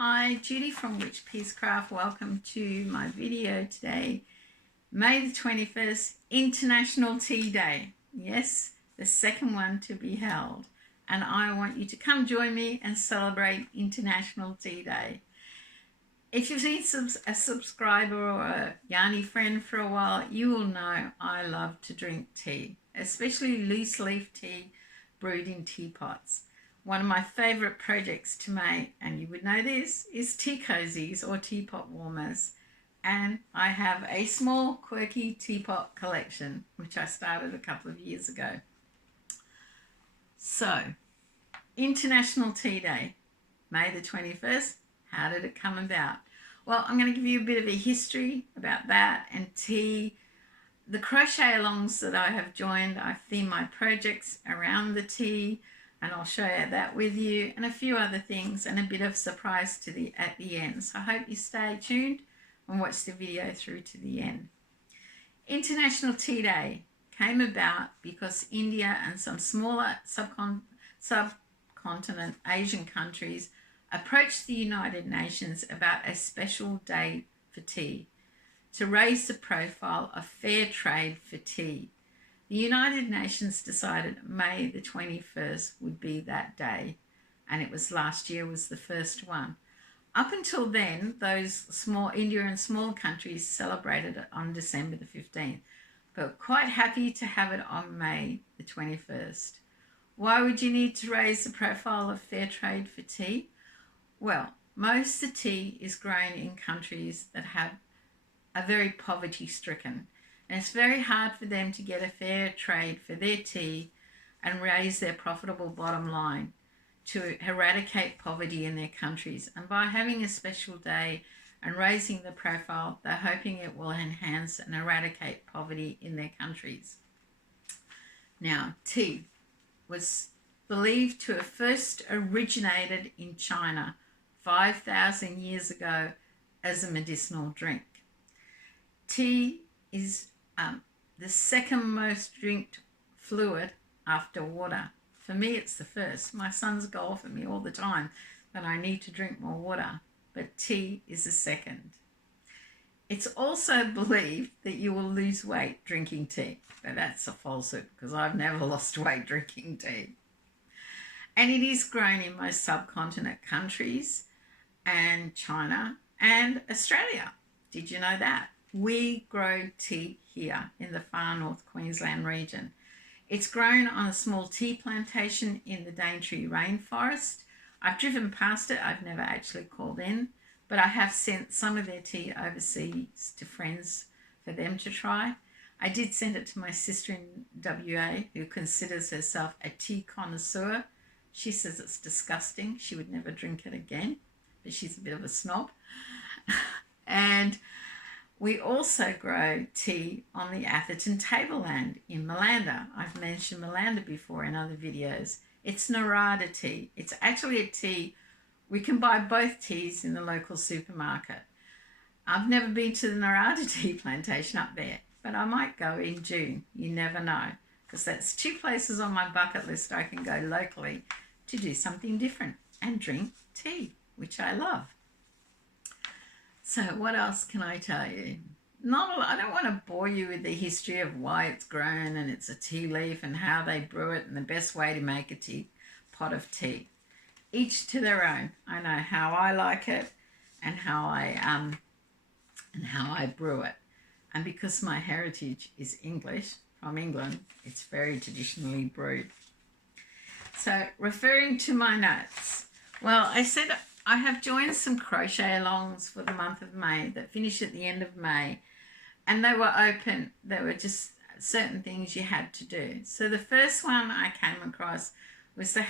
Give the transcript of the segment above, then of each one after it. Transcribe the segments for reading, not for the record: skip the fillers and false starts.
Hi, Judy from Wtichpeace Craft. Welcome to my video today. May the 21st, International Tea Day. Yes, the second one to be held. And I want you to come join me and celebrate International Tea Day. If you've been a subscriber or a Yarny friend for a while, you will know I love to drink tea, especially loose leaf tea brewed in teapots. One of my favourite projects to make, and you would know this, is tea cozies or teapot warmers. And I have a small quirky teapot collection, which I started a couple of years ago. So, International Tea Day, May the 21st. How did it come about? Well, I'm going to give you a bit of a history about that and tea. The crochet alongs that I have joined, I've themed my projects around the tea, and I'll share that with you, and a few other things, and a bit of surprise at the end. So I hope you stay tuned and watch the video through to the end. International Tea Day came about because India and some smaller subcontinent Asian countries approached the United Nations about a special day for tea to raise the profile of fair trade for tea. The United Nations decided May the 21st would be that day, and it was last year was the first one. Up until then, those small India and small countries celebrated it on December the 15th, but quite happy to have it on May the 21st. Why would you need to raise the profile of fair trade for tea? Well, most of the tea is grown in countries that are very poverty-stricken. And it's very hard for them to get a fair trade for their tea and raise their profitable bottom line to eradicate poverty in their countries. And by having a special day and raising the profile, they're hoping it will enhance and eradicate poverty in their countries. Now, tea was believed to have first originated in China 5,000 years ago as a medicinal drink. Tea is the second most drinked fluid after water. For me, it's the first. My sons go off at me all the time that I need to drink more water, but tea is the second. It's also believed that you will lose weight drinking tea, but that's a falsehood because I've never lost weight drinking tea. And it is grown in most subcontinent countries and China and Australia. Did you know that? We grow tea here in the far north Queensland region. It's grown on a small tea plantation in the Daintree rainforest. I've driven past it. I've never actually called in, but I have sent some of their tea overseas to friends for them to try. I did send it to my sister in WA, who considers herself a tea connoisseur. She says it's disgusting. She would never drink it again, but she's a bit of a snob. And we also grow tea on the Atherton tableland in Malanda. I've mentioned Malanda before in other videos. It's Narada tea. It's actually a tea. We can buy both teas in the local supermarket. I've never been to the Narada tea plantation up there, but I might go in June. You never know, because that's two places on my bucket list I can go locally to do something different and drink tea, which I love. So what else can I tell you? I don't want to bore you with the history of why it's grown and it's a tea leaf and how they brew it and the best way to make a pot of tea. Each to their own. I know how I like it and how I brew it. And because my heritage is English, from England, it's very traditionally brewed. So referring to my notes, well, I said I have joined some crochet alongs for the month of May that finish at the end of May, and they were open. There were just certain things you had to do. So the first one I came across was the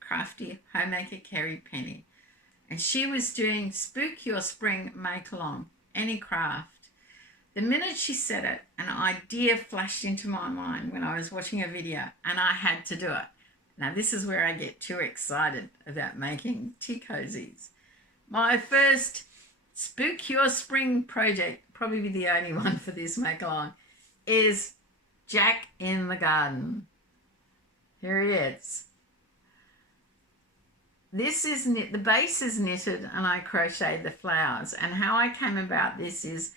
Crafty Homemaker Kerry Penny, and she was doing Spook Your Spring Make Along, any craft. The minute she said it, an idea flashed into my mind when I was watching a video, and I had to do it. Now, this is where I get too excited about making tea cozies. My first Spook Your Spring project, probably the only one for this make-along, is Jack in the Garden. Here he is. this is knit, the base is knitted, and I crocheted the flowers. And how I came about this is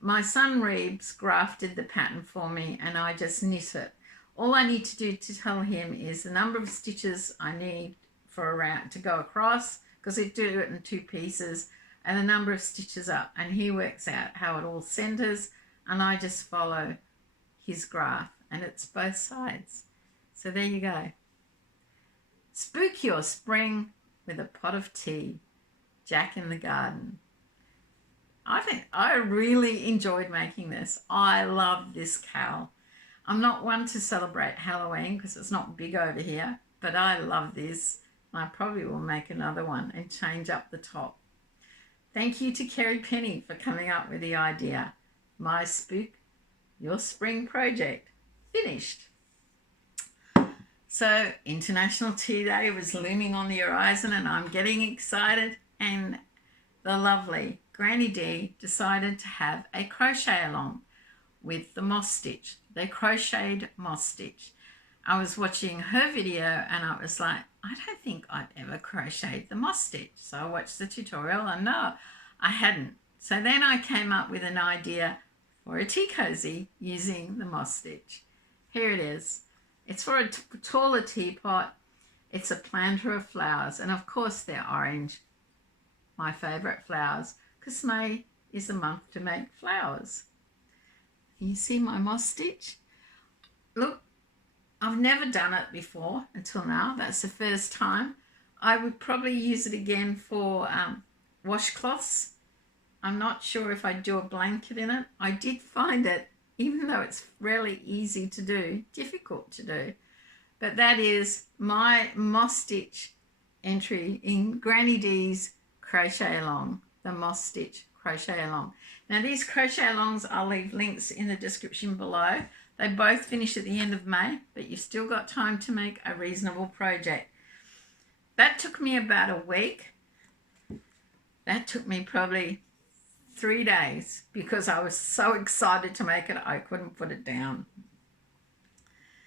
my son Reeves grafted the pattern for me, and I just knit it. All I need to do to tell him is the number of stitches I need for a round to go across, because I do it in 2 pieces, and the number of stitches up, and he works out how it all centers, and I just follow his graph, and it's both sides. So there you go. Spook your spring with a pot of tea. Jack in the garden. I think I really enjoyed making this. I love this cowl. I'm not one to celebrate Halloween because it's not big over here, but I love this. I probably will make another one and change up the top. Thank you to Kerry Penny for coming up with the idea. My Spook Your Spring project finished. So International Tea Day was looming on the horizon, and I'm getting excited, and the lovely Granny D decided to have a crochet along with the moss stitch. They crocheted moss stitch. I was watching her video and I was like, I don't think I've ever crocheted the moss stitch. So I watched the tutorial and no, I hadn't. So then I came up with an idea for a tea cozy using the moss stitch. Here it is. It's for a taller teapot. It's a planter of flowers, and of course they're orange, my favourite flowers, because May is the month to make flowers. Can you see my moss stitch? Look, I've never done it before until now. That's the first time. I would probably use it again for washcloths. I'm not sure if I'd do a blanket in it. I did find it, even though it's really easy to do, difficult to do. But that is my moss stitch entry in Granny D's crochet along, the moss stitch crochet along. Now these crochet alongs, I'll leave links in the description below. They both finish at the end of May, but you've still got time to make a reasonable project. That took me about a week. That took me probably 3 days because I was so excited to make it, I couldn't put it down.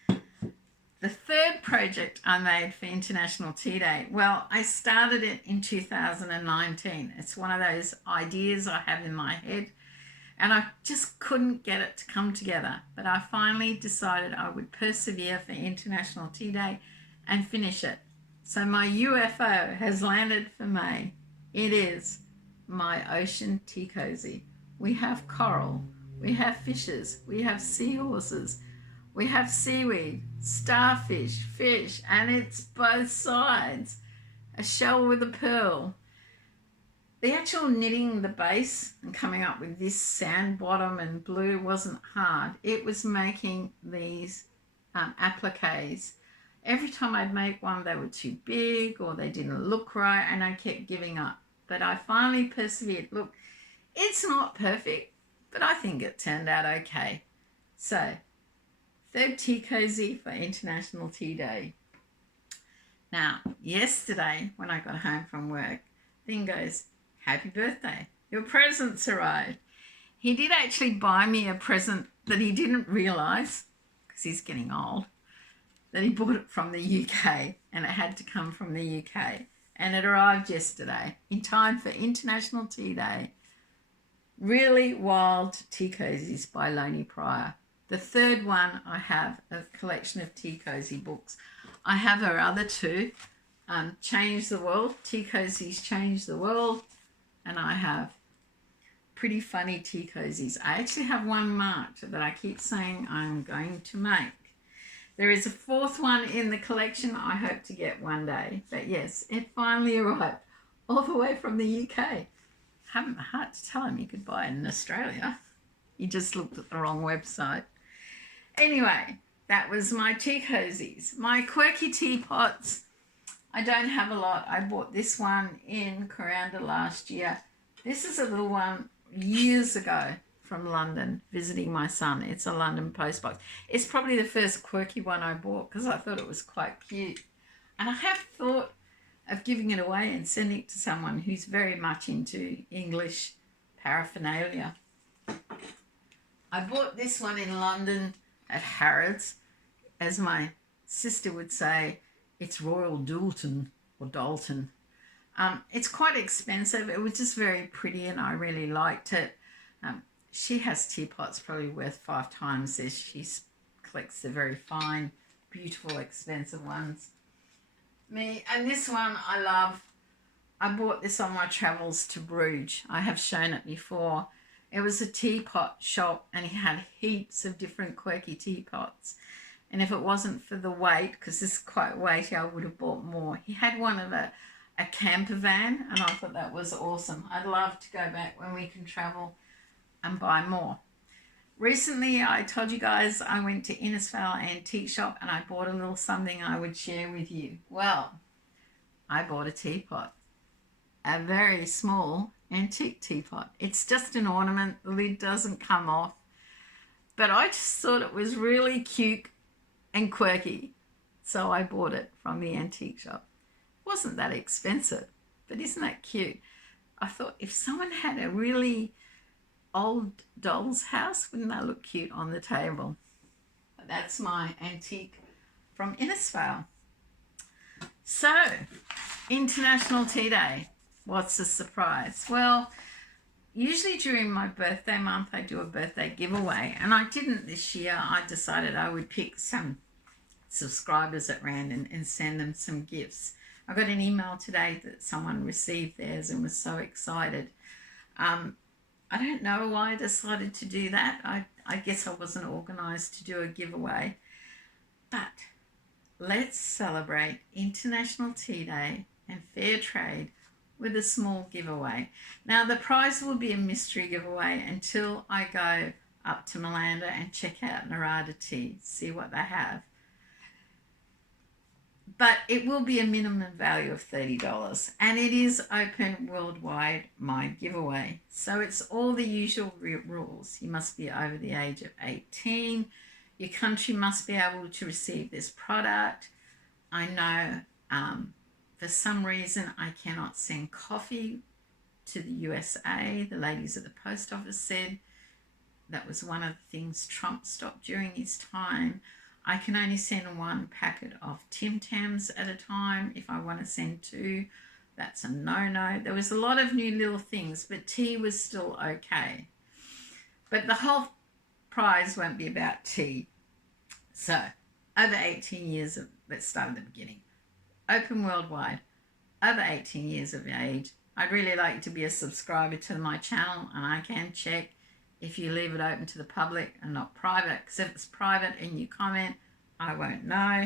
The third project I made for International Tea Day, well, I started it in 2019. It's one of those ideas I have in my head, and I just couldn't get it to come together. But I finally decided I would persevere for International Tea Day and finish it. So my UFO has landed for May. It is my ocean tea cozy. We have coral, we have fishes, we have seahorses, we have seaweed, starfish, fish, and it's both sides. A shell with a pearl. The actual knitting the base and coming up with this sand bottom and blue wasn't hard. It was making these appliques. Every time I'd make one, they were too big or they didn't look right, and I kept giving up. But I finally persevered. Look, it's not perfect, but I think it turned out okay. So, third tea cozy for International Tea Day. Now, yesterday when I got home from work, Thing goes, happy birthday, your present's arrived. He did actually buy me a present that he didn't realise, because he's getting old, that he bought it from the UK, and it had to come from the UK. And it arrived yesterday in time for International Tea Day. Really Wild Tea Cozies by Loney Pryor. The third one I have, a collection of tea cozy books. I have her other two, Change the World, Tea Cozies Change the World, and I have Pretty Funny Tea Cozies. I actually have one marked that I keep saying I'm going to make. There is a fourth one in the collection I hope to get one day. But yes, it finally arrived all the way from the UK. I haven't the heart to tell him you could buy it in Australia. He just looked at the wrong website. Anyway, that was my tea cozies. My quirky teapots, I don't have a lot. I bought this one in Coranda last year. This is a little one years ago from London, visiting my son. It's a London postbox. It's probably the first quirky one I bought because I thought it was quite cute. And I have thought of giving it away and sending it to someone who's very much into English paraphernalia. I bought this one in London at Harrods. As my sister would say, it's Royal Doulton or Dalton. It's quite expensive. It was just very pretty and I really liked it. She has teapots probably worth 5 times this. She collects the very fine, beautiful, expensive ones. And this one I love. I bought this on my travels to Bruges. I have shown it before. It was a teapot shop and he had heaps of different quirky teapots. And if it wasn't for the weight, because this is quite weighty, I would have bought more. He had one of a camper van and I thought that was awesome. I'd love to go back when we can travel and buy more. Recently, I told you guys I went to Innisfail Antique Shop and I bought a little something I would share with you. Well, I bought a teapot, a very small antique teapot. It's just an ornament. The lid doesn't come off. But I just thought it was really cute and quirky. So I bought it from the antique shop. It wasn't that expensive, but isn't that cute? I thought if someone had a really old doll's house, wouldn't that look cute on the table? But that's my antique from Innisfail. So, International Tea Day. What's the surprise? Well, usually during my birthday month, I do a birthday giveaway, and I didn't this year. I decided I would pick some subscribers at random and send them some gifts. I got an email today that someone received theirs and was so excited. I don't know why I decided to do that. I guess I wasn't organised to do a giveaway. But let's celebrate International Tea Day and Fair Trade with a small giveaway. Now, the prize will be a mystery giveaway until I go up to Malanda and check out Narada Tea, see what they have. But it will be a minimum value of $30 and it is open worldwide, my giveaway. So it's all the usual rules. You must be over the age of 18. Your country must be able to receive this product. I know for some reason I cannot send coffee to the USA. The ladies at the post office said that was one of the things Trump stopped during his time. I can only send 1 packet of Tim Tams at a time. If I want to send 2, that's a no-no. There was a lot of new little things, but tea was still okay. But the whole prize won't be about tea. So, over 18 years of, let's start at the beginning. Open worldwide, over 18 years of age. I'd really like to be a subscriber to my channel, and I can check if you leave it open to the public and not private, because if it's private and you comment, I won't know.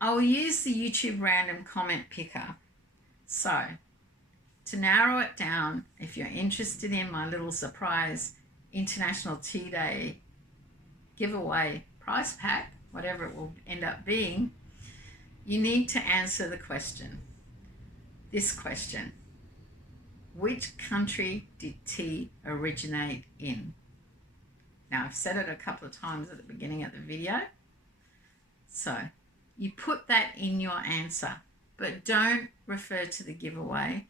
I will use the YouTube random comment picker. So, to narrow it down, if you're interested in my little surprise International Tea Day giveaway prize pack, whatever it will end up being, you need to answer the question. This question. Which country did tea originate in? Now, I've said it a couple of times at the beginning of the video. So, you put that in your answer, but don't refer to the giveaway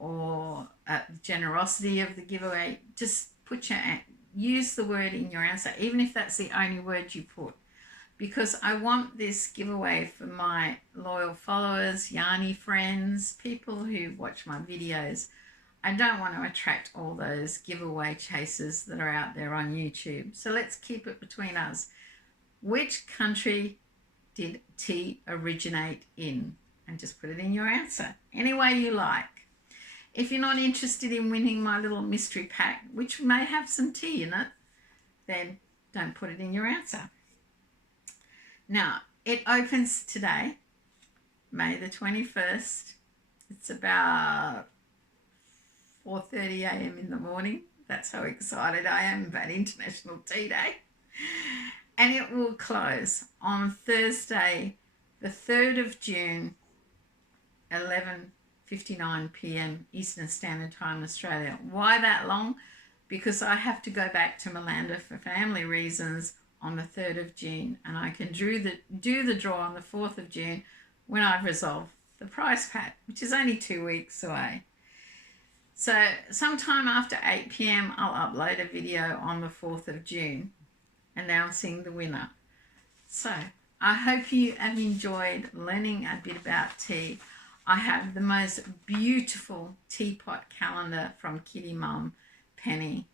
or the generosity of the giveaway. Just use the word in your answer, even if that's the only word you put. Because I want this giveaway for my loyal followers, Yarny friends, people who watch my videos. I don't want to attract all those giveaway chasers that are out there on YouTube. So let's keep it between us. Which country did tea originate in? And just put it in your answer, any way you like. If you're not interested in winning my little mystery pack, which may have some tea in it, then don't put it in your answer. Now, it opens today, May the 21st. It's about 4:30 a.m. in the morning. That's how excited I am about International Tea Day. And it will close on Thursday, the 3rd of June, 11:59 p.m. Eastern Standard Time, Australia. Why that long? Because I have to go back to Malanda for family reasons on the 3rd of June, and I can do the draw on the 4th of June when I've resolved the prize pack, which is only 2 weeks away. So sometime after 8 p.m. I'll upload a video on the 4th of June announcing the winner. So I hope you have enjoyed learning a bit about tea. I have the most beautiful teapot calendar from Kitty Mum Penny.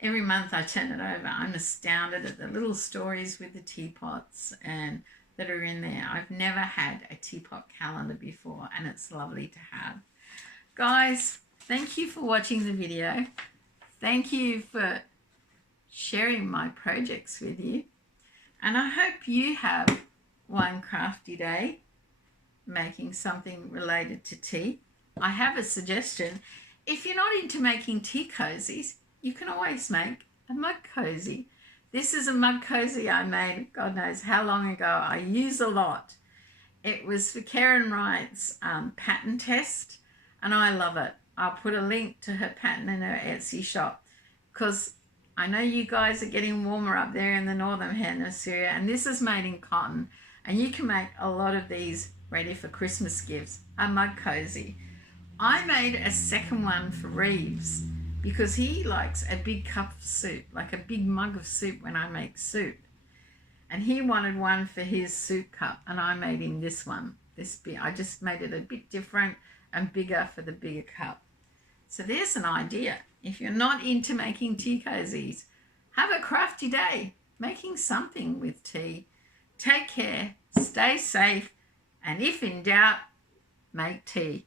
Every month I turn it over. I'm astounded at the little stories with the teapots and that are in there. I've never had a teapot calendar before, and it's lovely to have. Guys, thank you for watching the video. Thank you for sharing my projects with you. And I hope you have one crafty day making something related to tea. I have a suggestion. If you're not into making tea cozies, you can always make a mug cozy. This is a mug cozy I made, God knows how long ago. I use a lot. It was for Karen Wright's pattern test, and I love it. I'll put a link to her pattern in her Etsy shop, because I know you guys are getting warmer up there in the northern hemisphere, and this is made in cotton, and you can make a lot of these ready for Christmas gifts. A mug cozy. I made a second one for Reeves because he likes a big cup of soup, like a big mug of soup when I make soup. And he wanted one for his soup cup, and I made him this one. I just made it a bit different and bigger for the bigger cup. So there's an idea. If you're not into making tea cozies, have a crafty day making something with tea. Take care, stay safe, and if in doubt, make tea.